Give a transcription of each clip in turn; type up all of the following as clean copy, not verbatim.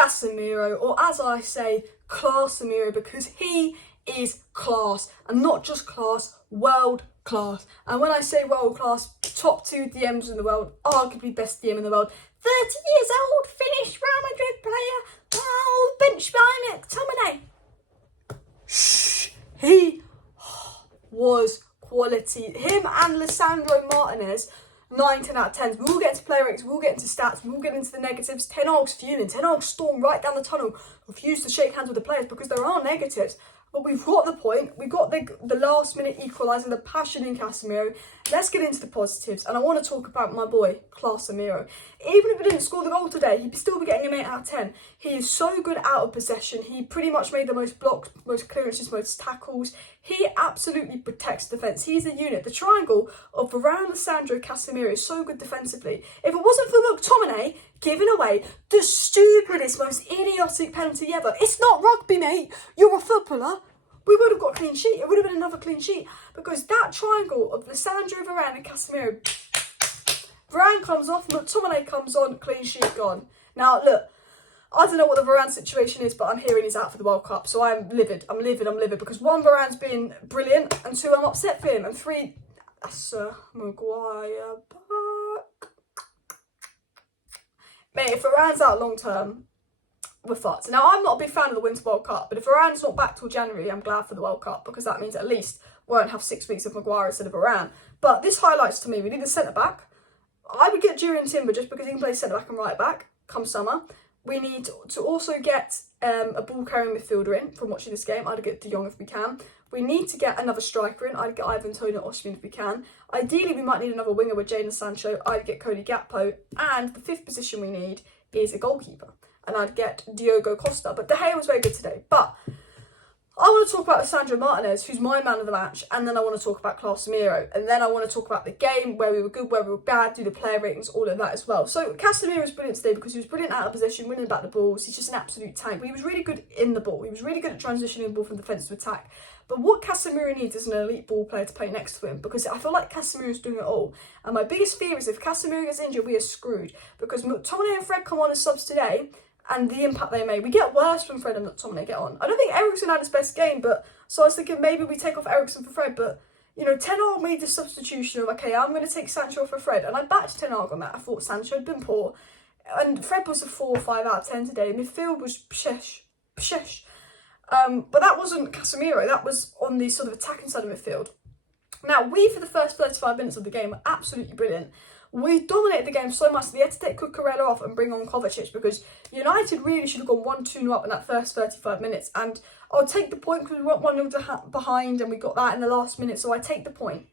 Casimiro, or as I say, Casimiro, because he is class, and not just class, world class. And when I say world class, top 2 DMs in the world, arguably best DM in the world, 30 years old, Finnish Real Madrid player, bench by McTomminay. Shh, he was quality. Him and Lisandro Martinez, 9, 10 out of 10s. We will get into player rates, we will get into stats, we will get into the negatives. Ten Hag's fuming. Ten Hag stormed right down the tunnel, refused to shake hands with the players because there are negatives. But we've got the point. We got the last minute equaliser, the passion in Casimiro. Let's get into the positives. And I want to talk about my boy, Casimiro. Even if he didn't score the goal today, he'd still be getting an 8 out of 10. He is so good out of possession. He pretty much made the most blocks, most clearances, most tackles. He absolutely protects defence. He's a unit. The triangle of Varane, Lisandro, Casimiro is so good defensively. If it wasn't for McTomminay giving away the stupidest, most idiotic penalty ever. It's not rugby, mate. You're a footballer. We would have got a clean sheet. It would have been another clean sheet. Because that triangle of Lisandro, Varane and Casimiro. Varane comes off, McTomminay comes on, clean sheet gone. Now, look, I don't know what the Varane situation is, but I'm hearing he's out for the World Cup. So I'm livid. I'm livid. Because 1, Varane's been brilliant. And 2, I'm upset for him. And 3, that's Maguire back. Mate, if Varane's out long term, we're fucked. Now, I'm not a big fan of the Winter World Cup, but if Varane's not back till January, I'm glad for the World Cup, because that means at least we won't have 6 weeks of Maguire instead of Varane. But this highlights to me, we need a centre-back. I would get Julian Timber just because he can play centre-back and right-back come summer. We need to also get a ball-carrying midfielder in from watching this game. I'd get De Jong if we can. We need to get another striker in. I'd get Ivan Toney or Osimhen if we can. Ideally, we might need another winger with Jadon Sancho. I'd get Cody Gakpo. And the 5th position we need is a goalkeeper. And I'd get Diogo Costa. But De Gea was very good today. But I want to talk about Lisandro Martinez, who's my man of the match. And then I want to talk about Casimiro. And then I want to talk about the game, where we were good, where we were bad, do the player ratings, all of that as well. So Casimiro was brilliant today because he was brilliant out of possession, winning back the balls. He's just an absolute tank. But he was really good in the ball. He was really good at transitioning the ball from defence to attack. But what Casimiro needs is an elite ball player to play next to him, because I feel like Casimiro's doing it all. And my biggest fear is if Casimiro gets injured, we are screwed. Because McTomminay and Fred come on as subs today, and the impact they made. We get worse when Fred and McTomminay get on. I don't think Eriksen had his best game, but so I was thinking maybe we take off Eriksen for Fred. But, you know, Ten Hag made the substitution of, okay, I'm going to take Sancho off for Fred. And I backed Ten Hag on that. I thought Sancho had been poor. And Fred was a 4 or 5 out of 10 today. Midfield was pshesh. But that wasn't Casimiro. That was on the sort of attacking side of midfield. Now, we, for the first 35 minutes of the game, were absolutely brilliant. We dominated the game so much that we had to take Cucurella off and bring on Kovacic, because United really should have gone 1-2 up in that first 35 minutes. And I'll take the point because we went 1-0 behind and we got that in the last minute, so I take the point.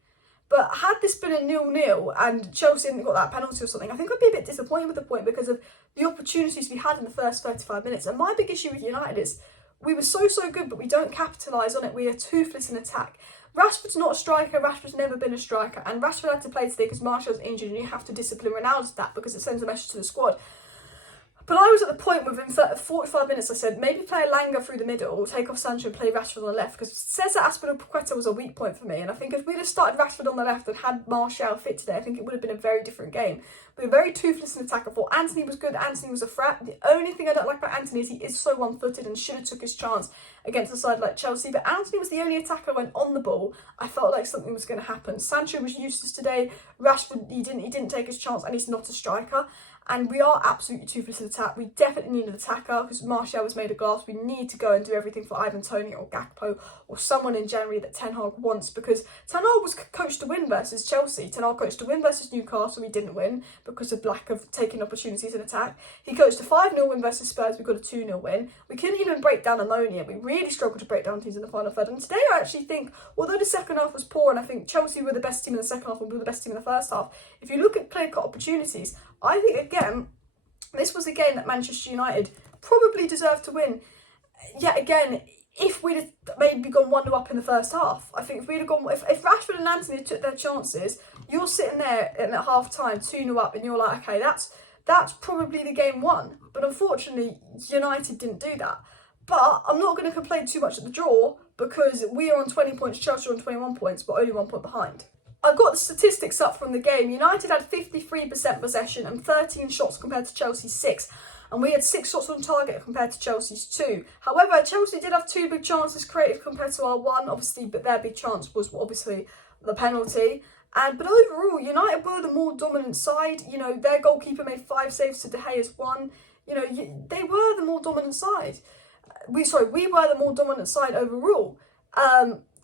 But had this been a 0-0 and Chelsea hadn't got that penalty or something, I think I'd be a bit disappointed with the point because of the opportunities we had in the first 35 minutes. And my big issue with United is we were so good, but we don't capitalise on it. We are toothless in attack. Rashford's not a striker, Rashford's never been a striker, and Rashford had to play today because Martial's injured, and you have to discipline Ronaldo to that because it sends a message to the squad. But I was at the point within 45 minutes, I said, maybe play Langa through the middle, take off Sancho and play Rashford on the left, because it says that Aspilicueta was a weak point for me, and I think if we'd have started Rashford on the left and had Martial fit today, I think it would have been a very different game. We were very toothless in attack. I thought Anthony was good, Anthony was a threat. The only thing I don't like about Anthony is he is so one-footed and should have took his chance against a side like Chelsea, but Anthony was the only attacker when on the ball I felt like something was going to happen. Sancho was useless today, Rashford, he didn't take his chance, and he's not a striker. And we are absolutely toothless in attack. We definitely need an attacker because Martial was made of glass. We need to go and do everything for Ivan Toney or Gakpo or someone in January that Ten Hag wants, because Ten Hag was coached to win versus Chelsea. Ten Hag coached to win versus Newcastle. We didn't win because of lack of taking opportunities in attack. He coached a 5-0 win versus Spurs. We got a 2-0 win. We couldn't even break down Ammonia. We really struggled to break down teams in the final third. And today I actually think, although the second half was poor, and I think Chelsea were the best team in the second half and we were the best team in the first half, if you look at clear-cut opportunities, I think, again, this was a game that Manchester United probably deserved to win. Yet again, if we'd have maybe gone 1-0 up in the first half, I think if we'd have gone, if Rashford and Anthony took their chances, you're sitting there at half time, 2-0 up, and you're like, okay, that's probably the game won. But unfortunately, United didn't do that. But I'm not going to complain too much at the draw because we are on 20 points, Chelsea are on 21 points, but only 1 point behind. I got the statistics up from the game. United had 53% possession and 13 shots compared to Chelsea's 6. and we had 6 shots on target compared to Chelsea's 2. However, Chelsea did have 2 big chances created compared to our 1, obviously, but their big chance was obviously the penalty. But overall, United were the more dominant side. You know, their goalkeeper made 5 saves to De Gea's 1. You know, they were the more dominant side. We were the more dominant side overall.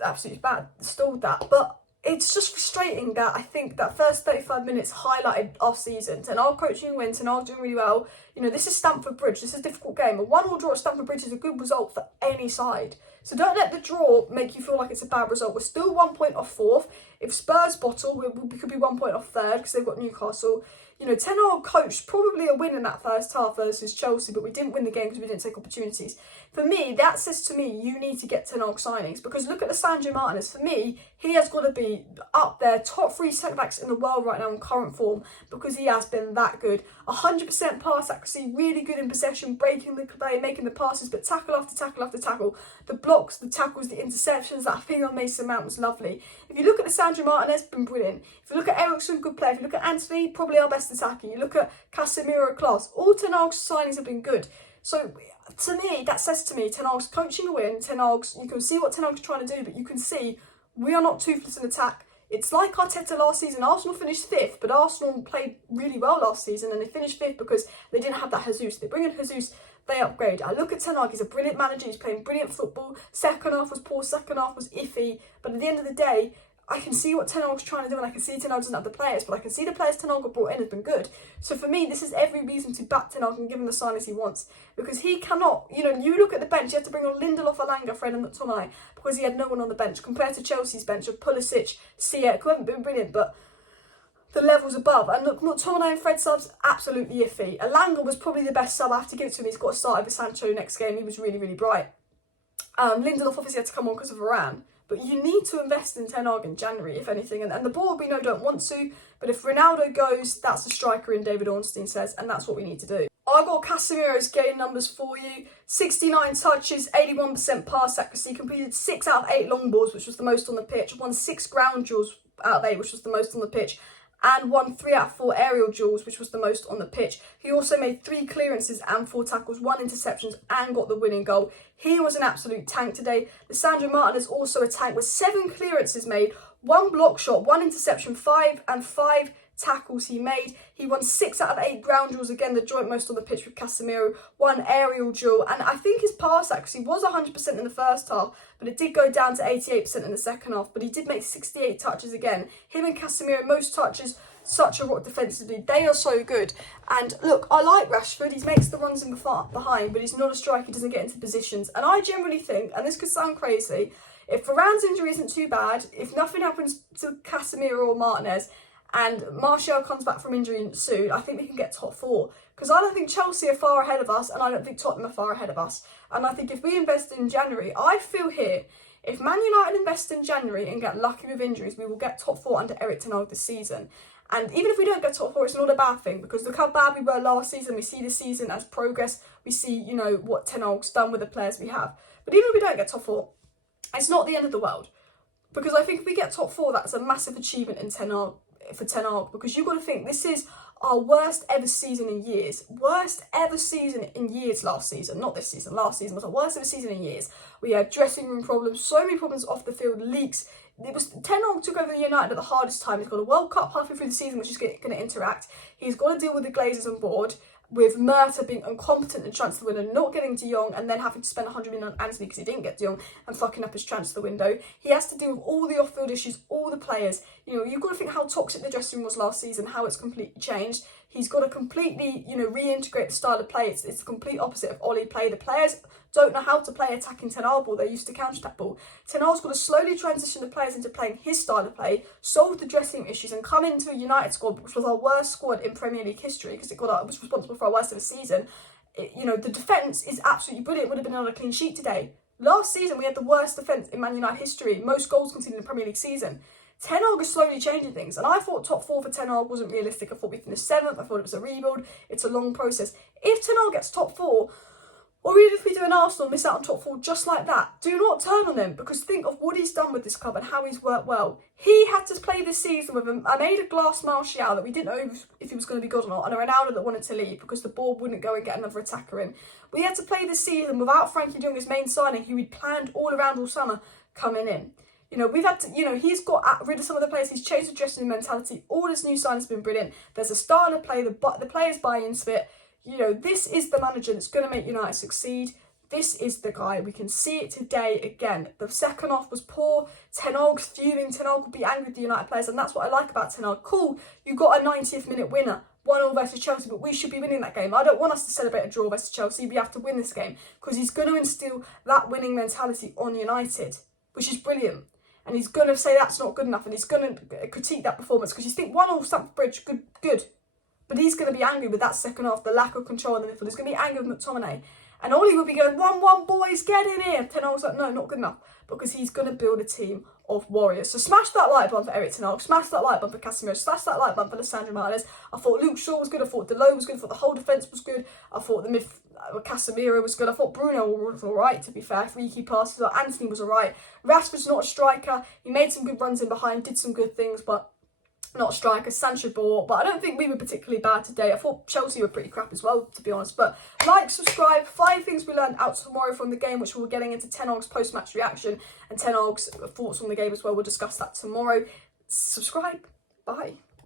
Absolutely bad, stalled that. But it's just frustrating that I think that first 35 minutes highlighted our season. Ten Hag coaching wins, Ten Hag doing really well. You know, this is Stamford Bridge. This is a difficult game. A 1-1 draw at Stamford Bridge is a good result for any side. So don't let the draw make you feel like it's a bad result. We're still 1 point off 4th. If Spurs bottle, we could be 1 point off 3rd because they've got Newcastle. You know, Ten Hag coached probably a win in that first half versus Chelsea, but we didn't win the game because we didn't take opportunities. For me, that says to me, you need to get Ten Hag signings, because look at Lisandro Martinez. For me, he has got to be up there, top 3 centre-backs in the world right now in current form, because he has been that good. 100% pass accuracy, really good in possession, breaking the play, making the passes, but tackle after tackle after tackle. The blocks, the tackles, the interceptions, that thing on Mason Mount was lovely. If you look at Lisandro Martinez, been brilliant. If you look at Eriksen, good player. If you look at Anthony, probably our best attacker. You look at Casimiro, class. All Ten Hag's signings have been good. So to me, that says to me, Ten Hag's coaching a win. Ten Hag's, you can see what Ten Hag's trying to do, but you can see we are not toothless in attack. It's like Arteta last season. Arsenal finished 5th, but Arsenal played really well last season, and they finished 5th because they didn't have that Jesus. They bring in Jesus, they upgrade. I look at Ten Hag, he's a brilliant manager, he's playing brilliant football. Second half was poor, second half was iffy, but at the end of the day, I can see what Ten Hag's trying to do, and I can see Ten Hag doesn't have the players, but I can see the players Ten Hag got brought in has been good. So for me, this is every reason to back Ten Hag and give him the signings he wants, because he cannot, you know, you look at the bench, you have to bring on Lindelof, Alanga, Fred and McTomminay, because he had no one on the bench, compared to Chelsea's bench of Pulisic, Ziyech, who haven't been brilliant, but the levels above. And look, McTomminay and Fred subs, absolutely iffy. Alanga was probably the best sub, I have to give it to him, he's got to start over Sancho next game, he was really, really bright. Lindelof obviously had to come on because of Varane. But you need to invest in Ten Hag in January, if anything. And the board, we know, don't want to. But if Ronaldo goes, that's the striker in, David Ornstein says. And that's what we need to do. I got Casimiro's game numbers for you. 69 touches, 81% pass accuracy. Completed 6 out of 8 long balls, which was the most on the pitch. Won 6 ground duels out of 8, which was the most on the pitch. And won 3 out of 4 aerial duels, which was the most on the pitch. He also made 3 clearances and 4 tackles, 1 interceptions, and got the winning goal. He was an absolute tank today. Lisandro Martinez also a tank with 7 clearances made, 1 block shot, 1 interception, 5 tackles he made. He won 6 out of 8 ground duels, again the joint most on the pitch with Casimiro, 1 aerial duel, and I think his pass accuracy was 100% in the first half, but it did go down to 88% in the second half, but he did make 68 touches again. Him and Casimiro, most touches, such a rock defensively, they are so good. And look, I like Rashford, he makes the runs in behind, but he's not a striker, he doesn't get into positions, and I generally think, and this could sound crazy, if Varane's injury isn't too bad, if nothing happens to Casimiro or Martinez, and Martial comes back from injury soon, I think we can get top 4. Because I don't think Chelsea are far ahead of us, and I don't think Tottenham are far ahead of us. And I think if we invest in January, I feel here, if Man United invest in January and get lucky with injuries, we will get top 4 under Erik Ten Hag this season. And even if we don't get top 4, it's not a bad thing, because look how bad we were last season. We see this season as progress. We see, you know, what Ten Hag's done with the players we have. But even if we don't get top 4, it's not the end of the world. Because I think if we get top 4, that's a massive achievement in for Ten Hag, because you've got to think this is our worst ever season in years. Worst ever season in years last season. Not this season. Last season was our worst ever season in years. We had dressing room problems, so many problems off the field, leaks. It was Ten Hag took over United at the hardest time. He's got a World Cup halfway through the season, which is going to interact. He's got to deal with the Glazers on board, with Murta being incompetent in transfer window, not getting De Jong, and then having to spend 100 million on Anthony because he didn't get De Jong, and fucking up his transfer window. He has to deal with all the off-field issues, all the players. You know, you've got to think how toxic the dressing room was last season, how it's completely changed. He's got to completely, you know, reintegrate the style of play. It's the complete opposite of Ollie play. The players don't know how to play attacking Ten Hag ball. They're used to counter-attack ball. Ten Hag's got to slowly transition the players into playing his style of play, solve the dressing room issues, and come into a United squad, which was our worst squad in Premier League history, because it was responsible for our worst ever season. You know, the defence is absolutely brilliant. Would have been on a clean sheet today. Last season, we had the worst defence in Man United history. Most goals conceded in the Premier League season. Ten Hag is slowly changing things, and I thought top 4 for Ten Hag wasn't realistic. I thought we finished 7th. I thought it was a rebuild. It's a long process. If Ten Hag gets top 4, Or even if we do an Arsenal miss out on top 4 just like that, do not turn on them, because think of what he's done with this club and how he's worked well. He had to play this season with a made a glass Martial that we didn't know if he was going to be good or not, and a Ronaldo that wanted to leave because the board wouldn't go and get another attacker in. We had to play this season without Frankie de Jong, his main signing, who we'd planned all around all summer, coming in. You know, we've had to, you know, he's got rid of some of the players, he's changed the dressing mentality, all his new signings have been brilliant. There's a style of play, the players buy into it. You know, this is the manager that's going to make United succeed. This is the guy. We can see it today again. The second half was poor. Ten Hag's fuming. Ten Hag will be angry with the United players, and that's what I like about Ten Hag. Cool, you got a 90th minute winner, 1-0 versus Chelsea, but we should be winning that game. I don't want us to celebrate a draw versus Chelsea. We have to win this game, because he's going to instill that winning mentality on United, which is brilliant. And he's going to say that's not good enough, and he's going to critique that performance, because you think 1-0 Stamford Bridge, good. But he's going to be angry with that second half, the lack of control in the midfield. He's going to be angry with McTomminay. And all he would be going, 1-1 boys, get in here. Ten Hag's like, no, not good enough. Because he's going to build a team of warriors. So smash that like button for Erik Ten Hag. Smash that like button for Casimiro. Smash that like button for Lisandro Martinez. I thought Luke Shaw was good. I thought Delô was good. I thought the whole defence was good. I thought the Casimiro was good. I thought Bruno was alright, to be fair. Freaky passes. Anthony was alright. Rashford's not a striker. He made some good runs in behind, did some good things, but not a striker. Sancho bought, but I don't think we were particularly bad today. I thought Chelsea were pretty crap as well, to be honest. But like, subscribe. 5 things we learned out tomorrow from the game, which we're getting into Ten Hag's post-match reaction and Ten Hag's thoughts on the game as well. We'll discuss that tomorrow. Subscribe. Bye.